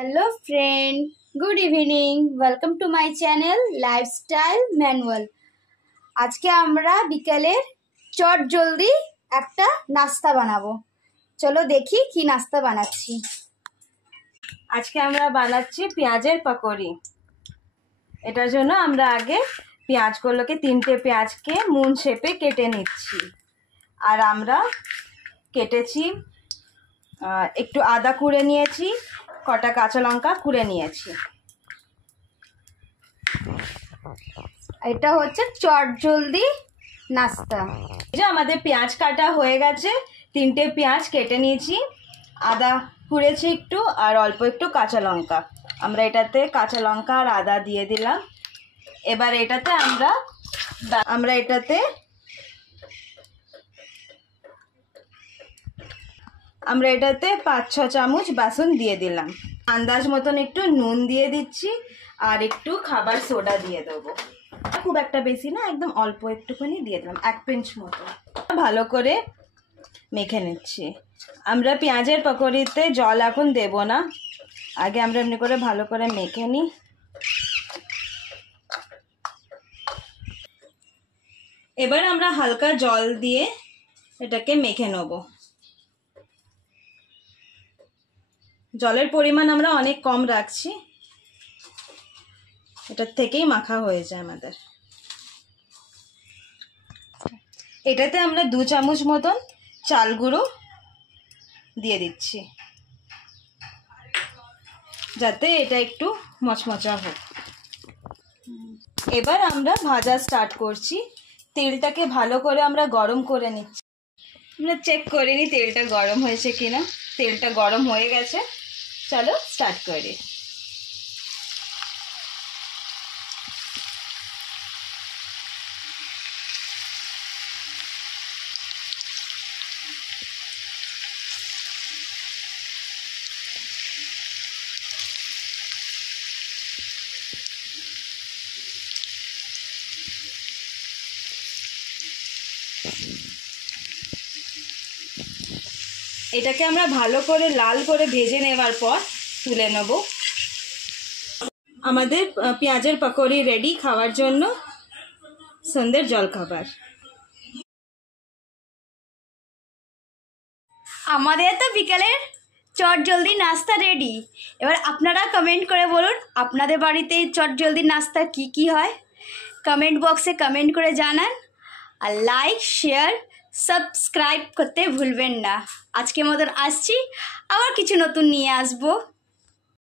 Hello friend, good evening. Welcome to my channel lifestyle manual. आज के আমরা বিকেলের চট জলদি একটা নাস্তা বানাবো। চলো দেখি কি নাস্তা বানাচ্ছি। আজকে আমরা বানাচ্ছি পেঁয়াজের পকোড়ি। এটার জন্য আমরা আগে পেঁয়াজগুলোকে তিনটে পেঁয়াজকে মুন শেপে কেটে নিচ্ছি। আর আমরা কেটেছি, একটু আদা কুড়ে নিয়েছি, কটা কাঁচা লঙ্কা কুড়ে নিয়েছি। এটা হচ্ছে চট জলদি নাস্তা। এই যে আমাদের পেঁয়াজ কাটা হয়ে গেছে, তিনটে পেঁয়াজ কেটে নিয়েছি, আদা কুড়েছি একটু, আর অল্প একটু কাঁচা লঙ্কা। আমরা এটাতে কাঁচা লঙ্কা আর আদা দিয়ে দিলাম। এবার এটাতে আমরা এটাতে আমরা এটাতে 5-6 চামচ বেসন দিয়ে দিলাম। আন্দাজ মতন একটু নুন দিয়ে দিচ্ছি, আর একটু খাবার সোডা দিয়ে দেবো। খুব একটা বেশি না, একদম অল্প একটুখানি দিয়ে দিলাম, 1 পিঞ্চ মতো। ভালো করে মেখে নিচ্ছি। আমরা পেঁয়াজের পকোড়িতে জল এখন দেব না, আগে আমরা এমনি করে ভালো করে মেখে নিই। এবার আমরা হালকা জল দিয়ে এটাকে মেখে নেব। জলের পরিমাণ আমরা অনেক কম রাখছি, এটার থেকেই মাখা হয়ে যায় আমাদের। এটাতে আমরা 2 চামচ মতন চাল গুঁড়ো দিয়ে দিচ্ছি, যাতে এটা একটু মচমচা হোক। এবার আমরা ভাজা স্টার্ট করছি। তেলটাকে ভালো করে আমরা গরম করে নিচ্ছি। আমরা চেক করে নিই তেলটা গরম হয়েছে কিনা। তেলটা গরম হয়ে গেছে, চলো স্টার্ট করি। এটাকে আমরা ভালো করে লাল করে ভেজে নেওয়ার পর তুলে নেব। আমাদের পেঁয়াজের পকোড়ি রেডি খাওয়ার জন্য সন্ধ্যের জলখাবার। আমাদের তো বিকেলের চট জলদি নাস্তা রেডি। এবার আপনারা কমেন্ট করে বলুন আপনাদের বাড়িতে চট জলদি নাস্তা কি কি হয়। কমেন্ট বক্সে কমেন্ট করে জানান, আর লাইক শেয়ার সাবস্ক্রাইব করতে ভুলবেন না। আজকের মতন আসছি, আবার কিছু নতুন নিয়ে আসবো।